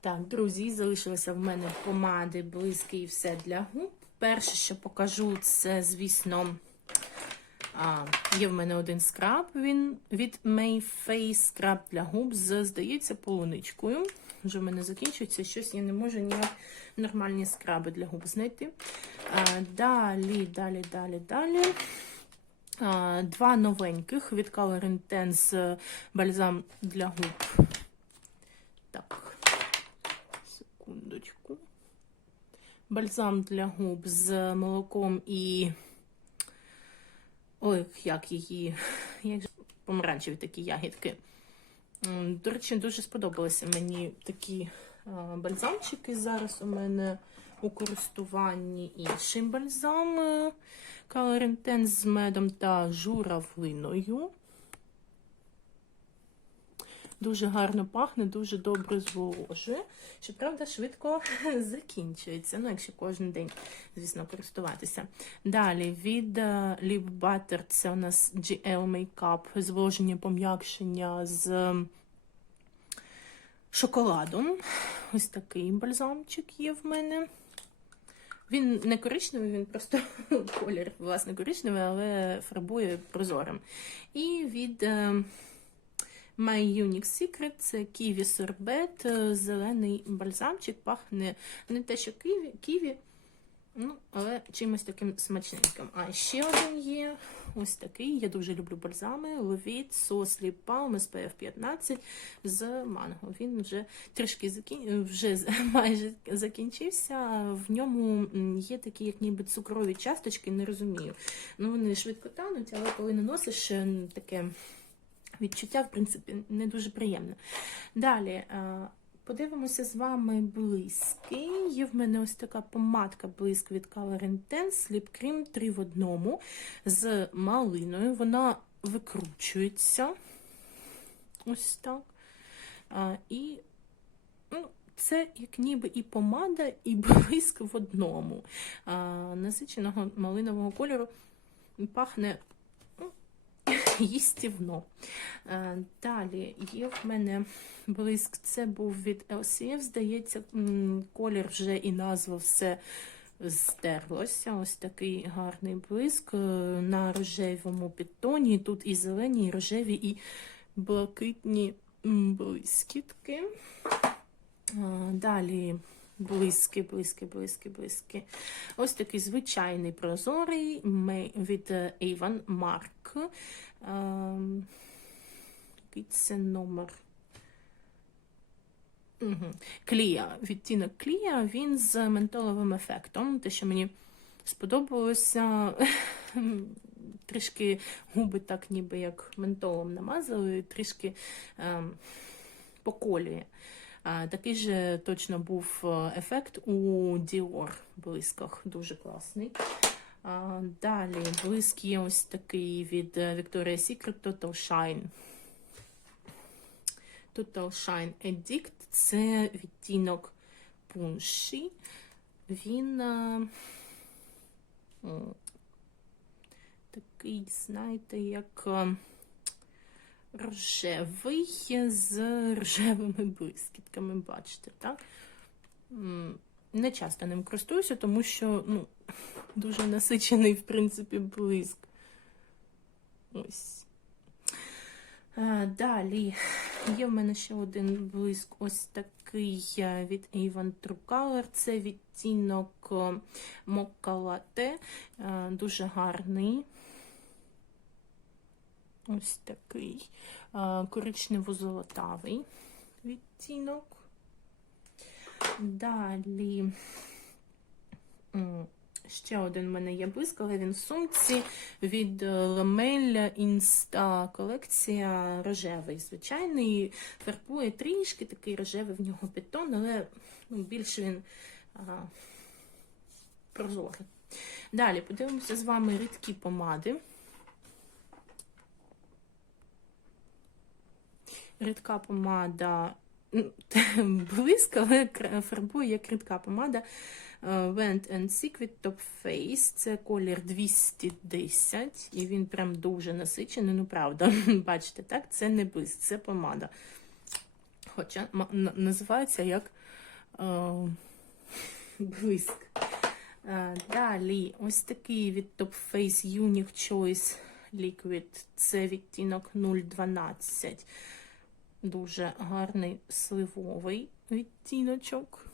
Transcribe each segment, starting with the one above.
Так, друзі, залишилися в мене помади, блиски і все для губ. Перше, що покажу, це, звісно, а, є в мене один скраб. Він від May Face скраб для губ з, здається, полуничкою. Вже в мене закінчується щось, я не можу ніяк нормальні скраби для губ знайти. А, далі, далі, далі, далі. А, два новеньких від Color Intense бальзам для губ. Так, секундочку. Бальзам для губ з молоком і. Ой, як її. Як помаранчеві такі ягідки. До речі, дуже сподобалися мені такі бальзамчики. Зараз у мене у користуванні інший бальзам е, Color Intense з медом та журавлиною. Дуже гарно пахне, дуже добре зволожує. Щоправда, швидко закінчується. Ну, якщо кожен день, звісно, користуватися. Далі від е, Lip Butter це у нас GL Makeup, зволоження, пом'якшення з ем, шоколадом. Ось такий бальзамчик є в мене. Він не коричневий, він просто колір, власне, коричневий, але фарбує прозорим. І від е, My Unique Secret це Kiwi Sorbet, е, зелений бальзамчик, пахне не те, що ківі, ківі ну, але чимось таким смачненьким. А ще один є ось такий. Я дуже люблю бальзами. Ловіть сос Balm SPF 15 з манго. Він вже трішки закін... вже майже закінчився. В ньому є такі, як ніби цукрові часточки, не розумію. Ну, вони швидко тануть, але коли наносиш е, таке відчуття, в принципі, не дуже приємне. Далі. е, Подивимося з вами блиски. Є в мене ось така помадка блиск від Color Intense Lip Cream 3 в одному з малиною. Вона викручується. Ось так. А, і ну, це як ніби і помада, і блиск в одному. А, насиченого малинового кольору пахне їстівно. Е, Далі є в мене блиск. Це був від LCF, здається, колір вже і назва все стерлося. Ось такий гарний блиск е, на рожевому підтоні. Тут і зелені, і рожеві, і блакитні блискітки. Е, Далі блиски, блиски, блиски, блиски. Ось такий звичайний прозорий від Avon Mark. Ем, Який це номер? Клія. Відтінок Клія, він з ментоловим ефектом. Те, що мені сподобалося. Трішки губи так ніби як ментолом намазали, трішки ем, поколює. А, такий же точно був е, ефект у Dior блисках. Дуже класний. А, далі блиск є ось такий від е, Victoria's Secret Total Shine. Total Shine Addict це відтінок пунші. Він е, м, такий, знаєте, як е, рожевий з рожевими блискітками, бачите, так? Не часто ним користуюся, тому що ну, дуже насичений, в принципі, блиск. Ось. Е, Далі є в мене ще один блиск, ось такий е, від Avon True Color. Це відтінок е, Mocca Latte. Е, Дуже гарний. Ось такий коричнево-золотавий відтінок. Далі. Ще один в мене є блиск, але він в сумці від Ламель Інста колекція рожевий. Звичайний. Фарбує трішки, такий рожевий в нього підтон, але ну, більше він а, прозорий. Далі подивимося з вами рідкі помади. Рідка помада блиск, але фарбує як рідка помада. Е, Vent and Secret Top Face. Це колір 210, і він прям дуже насичений. Ну, правда, бачите, так? Це не блиск, це помада. Хоча називається як е, блиск. Е, Далі ось такий від Top Face Unique Choice Liquid. Це відтінок 012. Дуже гарний сливовий відтіночок.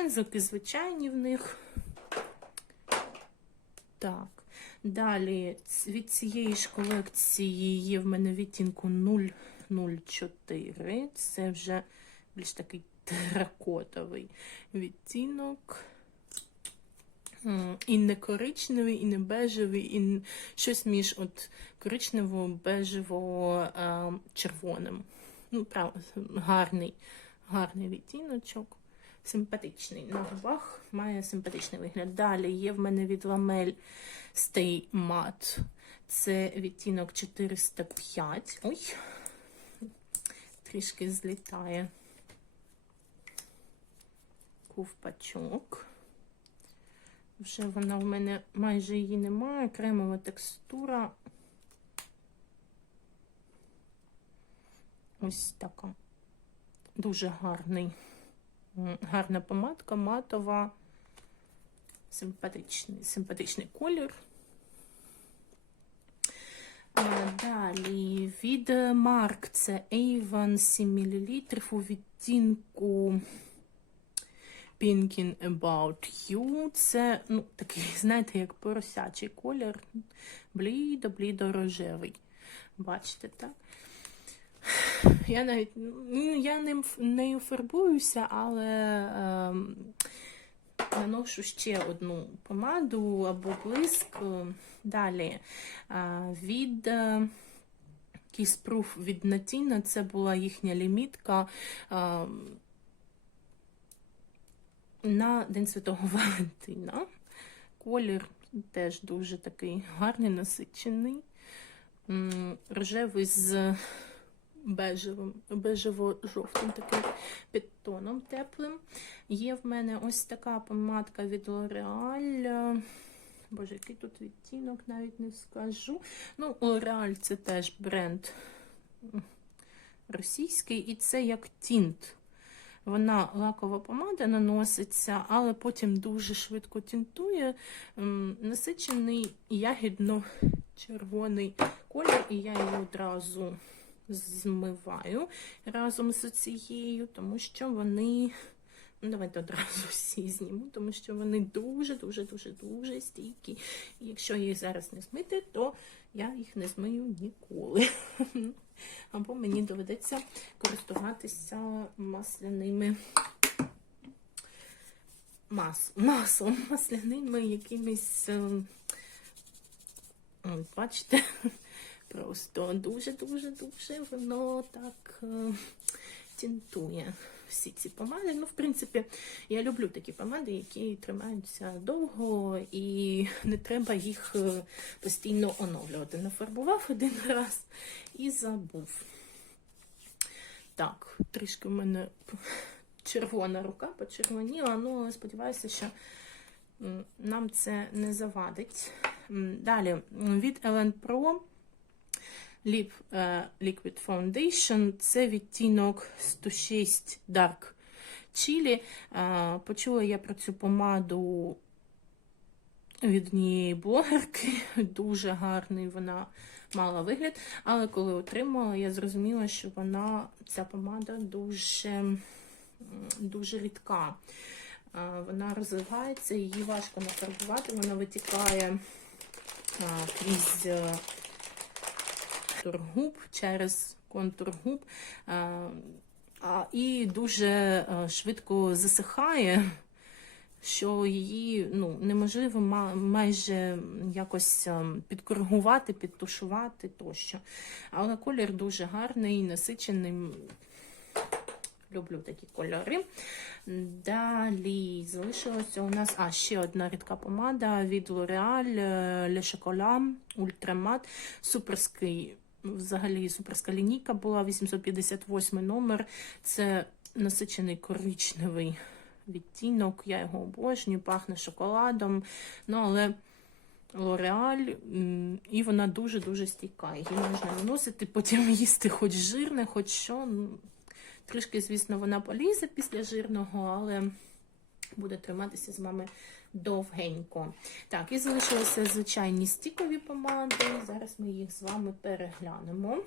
Пензлики звичайні в них. Так. Далі від цієї ж колекції є в мене відтінку 004. Це вже більш такий теракотовий відтінок. І не коричневий, і не бежевий, і щось між от коричнево-бежево-червоним. Ну, правда, гарний, гарний відтіночок. Симпатичний на губах, має симпатичний вигляд. Далі є в мене від ламель Stay Matte. Це відтінок 405. Ой, трішки злітає ковпачок. Вже вона в мене майже її немає. Кремова текстура. Ось така. Дуже гарний. Гарна помадка, матова, симпатичний, симпатичний колір. Далі від Марк це Avon 7 мл у відтінку Pinking About You. Це, ну, такий, знаєте, як поросячий колір. Блідо-блідо рожевий. Бачите, так? Я навіть ну, я ним нею фарбуюся, але ем, наношу ще одну помаду або блиск. Далі е, від е, Kiss Proof від Натіна, це була їхня лімітка. е, на День Святого Валентина. Колір теж дуже такий гарний, насичений. Рожевий з бежевим, бежево-жовтим таким підтоном теплим. Є в мене ось така помадка від L'Oreal. Боже, який тут відтінок, навіть не скажу. Ну, L'Oreal це теж бренд російський, і це як тінт. Вона лакова помада наноситься, але потім дуже швидко тінтує. Насичений ягідно-червоний колір, і я її одразу змиваю разом з цією, тому що вони. Ну, давайте одразу всі зніму, тому що вони дуже-дуже-дуже-дуже стійкі. І якщо їх зараз не змити, то я їх не змию ніколи. Або мені доведеться користуватися масляними мас, маслом, масляними якимись. е, Бачите, просто дуже-дуже-дуже воно так е, тінтує всі ці помади. Ну, в принципі, я люблю такі помади, які тримаються довго і не треба їх е, постійно оновлювати. Нафарбував один раз і забув. Так, трішки в мене червона рука почервоніла, ну сподіваюся, що нам це не завадить. Далі від Ellen Pro Lip е, Liquid Foundation. Це відтінок 106 Dark Chili. Е, Почула я про цю помаду від однієї блогерки. Дуже гарний вона мала вигляд. Але коли отримала, я зрозуміла, що вона, ця помада дуже, дуже рідка. Е, Вона розвивається, її важко нафарбувати, вона витікає крізь е, контур губ, через контур губ. е, І дуже е, швидко засихає, що її ну, неможливо майже якось е, підкоригувати, підтушувати тощо. Але колір дуже гарний, насичений. Люблю такі кольори. Далі залишилося у нас а, ще одна рідка помада від L'Oreal Le Chocolat Ultra Matte. Суперський, взагалі суперська лінійка була 858 номер. Це насичений коричневий відтінок. Я його обожнюю, пахне шоколадом. Ну, але м, і вона дуже-дуже стійка. Її можна наносити, потім їсти хоч жирне, хоч що. ну, Трішки, звісно, вона полізе після жирного, але буде триматися з вами довгенько. Так, і залишилися звичайні стікові помади. Зараз ми їх з вами переглянемо.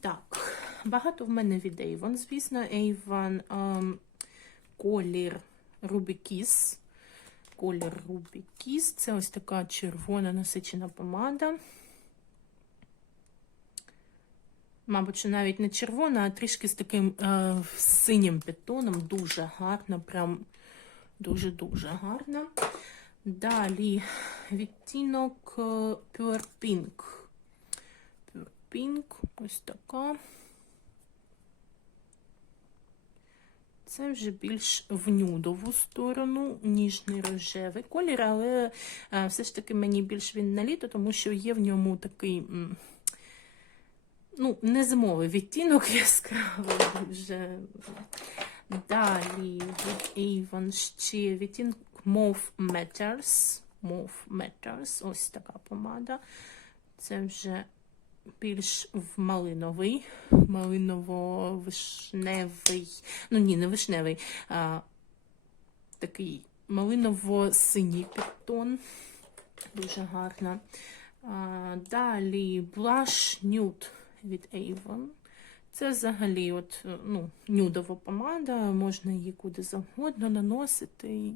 Так, багато в мене від Avon, звісно, Avon ем, колір Rubikis. Колір Rubikis. Це ось така червона насичена помада. Мабуть, що навіть не червона, а трішки з таким е, синім підтоном. Дуже гарна, прям дуже-дуже гарна. Далі відтінок е, Pure Pink. Pure Pink, ось така. Це вже більш в нюдову сторону, ніжний рожевий колір, але е, все ж таки мені більш він на літо, тому що є в ньому такий. Ну, не зимовий відтінок яскравий дуже. Далі від Avon ще відтінок Mauve Matters. Mauve Matters. Ось така помада. Це вже більш в малиновий, малиново-вишневий. Ну ні, не вишневий, а такий малиново-синій підтон. Дуже гарно. А, далі Blush Nude від Avon. Це взагалі от, ну, нюдова помада, можна її куди завгодно наносити, і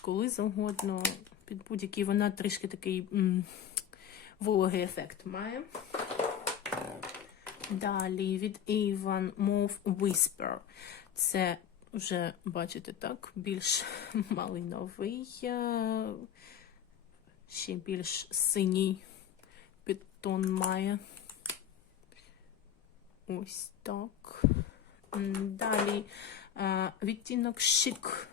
коли завгодно. Під будь-який вона трішки такий м, вологий ефект має. Далі від Avon Mauve Whisper. Це вже, бачите, так, більш малиновий, е, ще більш синій підтон має. Ось так. Далі е, відтінок шик.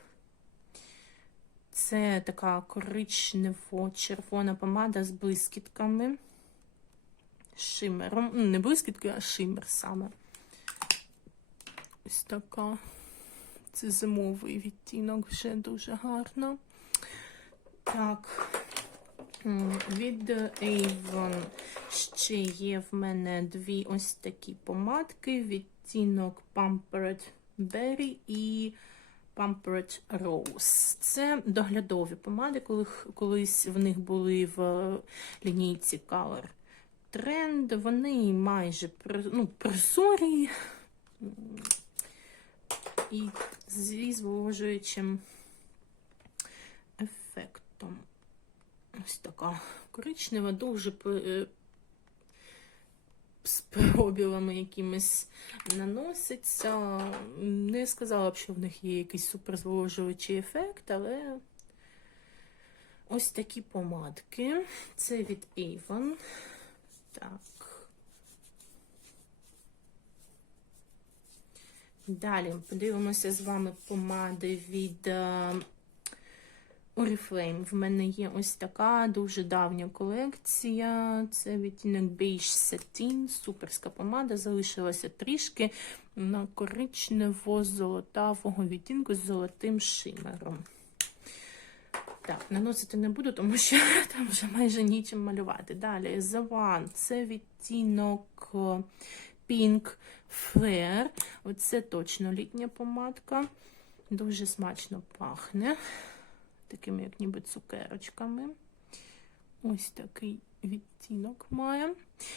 Це така коричнево-червона помада з блискітками. Шимером. Ну, Не блискітки, а шимер саме. Ось така. Це зимовий відтінок, вже дуже гарно. Так. Від Avon ще є в мене дві ось такі помадки. Відтінок Pampered Berry і Pampered Rose. Це доглядові помади, коли, колись в них були в лінійці Color Trend. Вони майже ну, прозорі і зі зволожуючим ефектом. Ось така коричнева, дуже е, з пробілами якимись наноситься. Не сказала б, що в них є якийсь суперзволожуючий ефект, але ось такі помадки. Це від Avon. Так. Далі подивимося з вами помади від е, Oriflame. В мене є ось така дуже давня колекція. Це відтінок Beige Satin, суперська помада. Залишилася трішки на коричнево-золотавого відтінку з золотим шимером. Так, наносити не буду, тому що там вже майже нічим малювати. Далі One. Це відтінок е, Pink Flare. Оце точно літня помадка. Дуже смачно пахне. Такими, як ніби цукерочками. Ось такий відтінок має.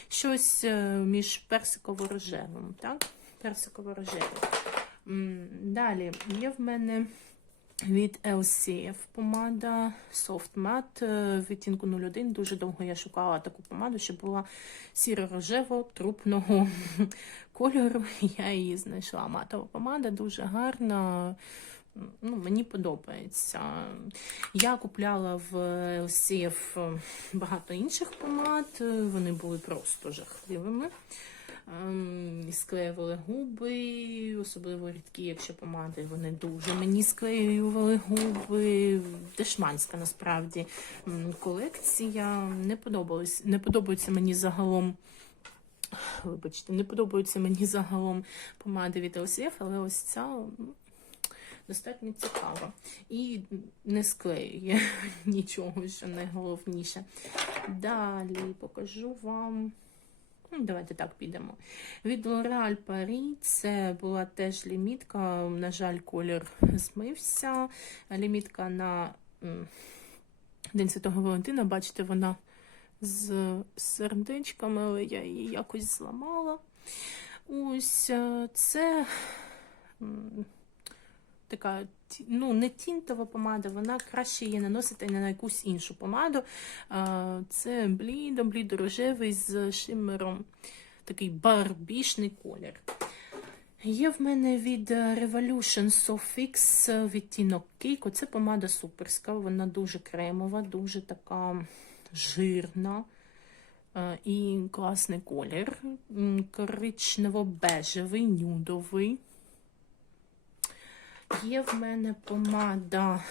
Щось е, між персиково-рожевим, так? Персиково-рожевим. Далі є в мене від LCF помада Soft Matte е, відтінку 01. Дуже довго я шукала таку помаду, щоб була сіро-рожево трупного кольору. Я її знайшла. Матова помада, дуже гарна. Ну, Мені подобається. Я купляла в LCF багато інших помад, вони були просто жахливими. Ем, і склеювали губи, особливо рідкі, якщо помади, вони дуже мені склеювали губи. Дешманська насправді колекція. Не подобалось, не подобається мені загалом. Вибачте, не подобаються мені загалом помади від LCF, але ось ця м, достатньо цікава. І не склеює нічого, що найголовніше. Далі покажу вам. Ну, Давайте так підемо. Від L'Oréal Paris це була теж лімітка. На жаль, колір змився. Лімітка на День Святого Валентина. Бачите, вона з сердечками, але я її якось зламала. Ось е, це така, ну, не тінтова помада, вона краще її наносити на якусь іншу помаду. Це блідо, блідо-рожевий з шимером, такий барбішний колір. Є в мене від Revolution Sofix відтінок Кейко. Це помада суперська, вона дуже кремова, дуже така жирна. І класний колір. Коричнево-бежевий, нюдовий. Є в мене помада.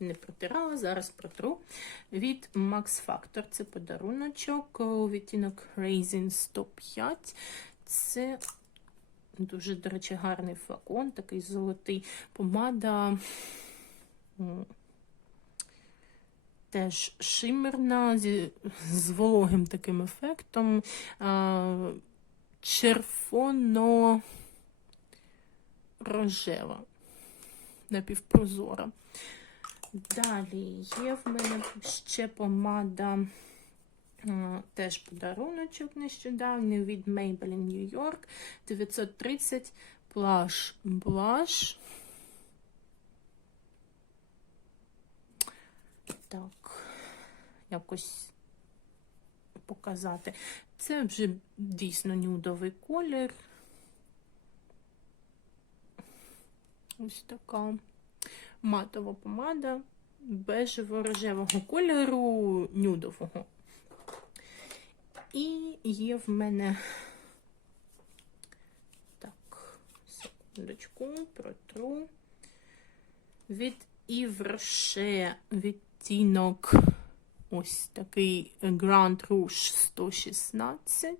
Не протирала, зараз протру. Від Max Factor. Це подаруночок. Відтінок Raisin 105. Це дуже, до речі, гарний флакон, такий золотий помада. Теж шимерна, зі, з вологим таким ефектом. А, червоно рожева, напівпрозора. Далі є в мене ще помада, теж подаруночок нещодавній від Maybelline New York 930 Plush Blush. Так, якось показати. Це вже дійсно нюдовий колір. Ось така матова помада бежево-рожевого кольору нюдового. І є в мене так, секундочку, протру. Від Іврше відтінок ось такий Grand Rouge 116.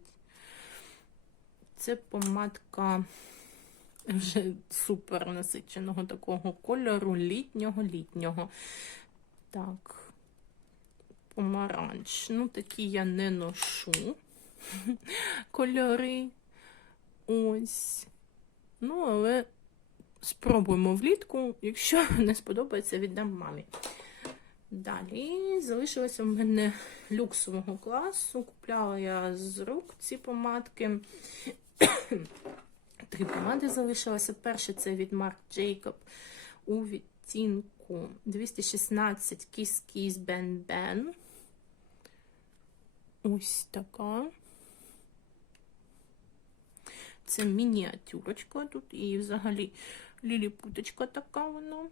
Це помадка вже супер насиченого такого кольору, літнього-літнього. Так, помаранч. Ну, такі я не ношу кольори. Ось. Ну, але спробуємо влітку. Якщо не сподобається, віддам мамі. Далі залишилося в мене люксового класу. Купляла я з рук ці помадки. Три помади залишилося. Перше це від Marc Jacob у відтінку 216 Kiss Kiss Ben Ben. Ось така. Це мініатюрочка тут і взагалі ліліпуточка така вона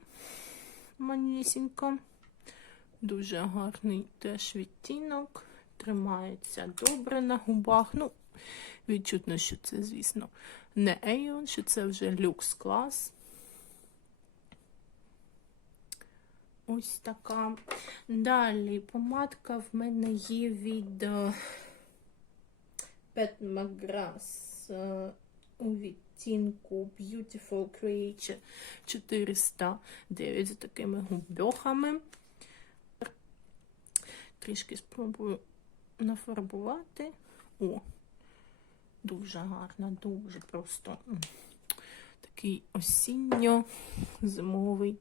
манісінька. Дуже гарний теж відтінок. Тримається добре на губах. Ну, відчутно, що це, звісно, не Aeon, що це вже люкс клас. Ось така. Далі помадка в мене є від е, Pet McGrath е, у відтінку Beautiful Creature 409 з такими губьохами. Трішки спробую нафарбувати. О, дуже гарно, дуже просто такий осінньо-зимовий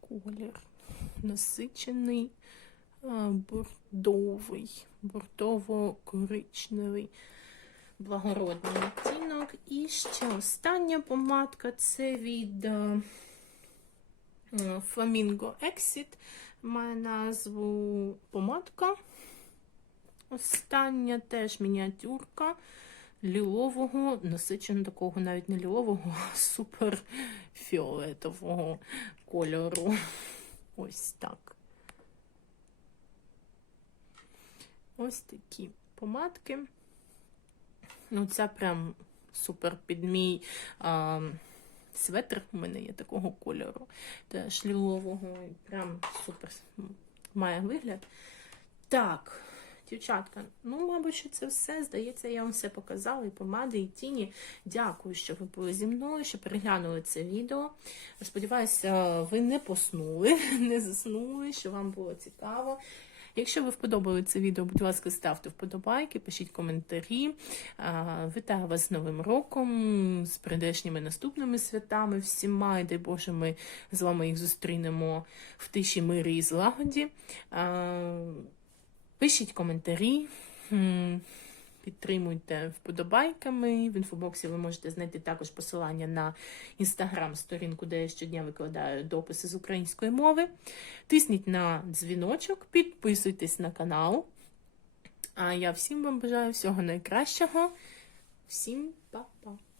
колір. Насичений, бордовий, бордово-коричневий, благородний відтінок. І ще остання помадка це від Flamingo Exit. Має назву помадка. Остання теж мініатюрка лілового, насичено такого навіть не лілового, а супер фіолетового кольору. Ось так. Ось такі помадки. Ну, це прям супер під мій а, светр. У мене є такого кольору. Теж лілового. Прям супер має вигляд. Так. Дівчатка, ну, мабуть, що це все. Здається, я вам все показала, і помади, і тіні. Дякую, що ви були зі мною, що переглянули це відео. Сподіваюся, ви не поснули, не заснули, що вам було цікаво. Якщо ви вподобали це відео, будь ласка, ставте вподобайки, пишіть коментарі. Вітаю вас з Новим роком, з прийдешніми наступними святами всіма. І дай Боже, ми з вами їх зустрінемо в тиші мирі і злагоді. Пишіть коментарі. Підтримуйте вподобайками. В інфобоксі ви можете знайти також посилання на інстаграм-сторінку, де я щодня викладаю дописи з української мови. Тисніть на дзвіночок, підписуйтесь на канал. А я всім вам бажаю всього найкращого. Всім па-па!